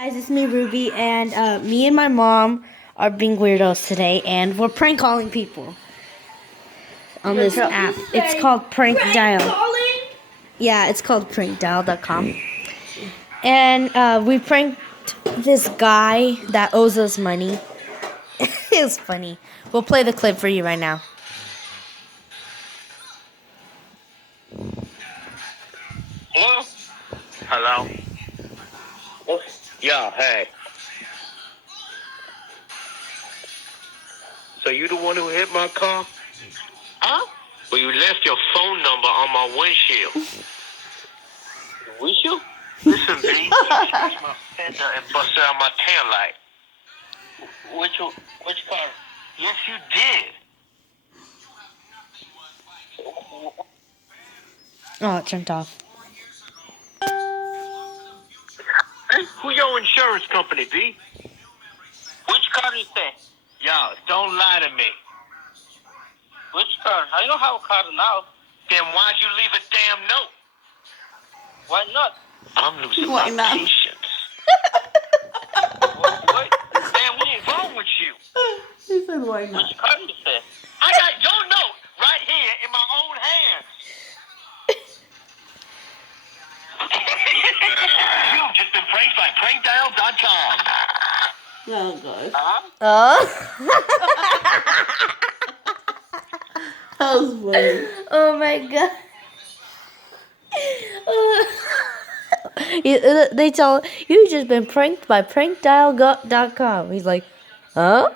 Guys, it's me, Ruby, and me and my mom are being weirdos today, and we're prank calling people on this app. It's called Prank Dial. Yeah, it's called prankdial.com. And we pranked this guy that owes us money. It was funny. We'll play the clip for you right now. Hello? Hello? Yeah, hey. So you the one who hit my car? Huh? Well, you left your phone number on my windshield. Windshield? Listen, B, you scratched my fender and busted out my taillight. Which car? Yes, you did. Oh, it turned off. Hey, who your insurance company, B? Which car you say? Yo, don't lie to me. Which car? I don't have a car now. Then why'd you leave a damn note? Why not? I'm losing my patience. What? Man, what is wrong with you? He said, why not? Which car you say? I got your note right here in my own hands. You've just been pranked by prankdial.com. Oh, God. Oh. That was funny. Oh my god. They tell you just been pranked by prankdial.com. He's like, huh?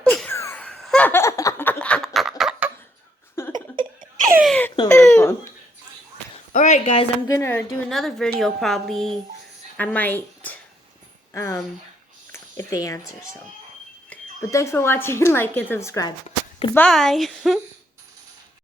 That was fun. Alright guys, I'm gonna do another video probably. I might if they answer so. But thanks for watching, like and subscribe. Goodbye.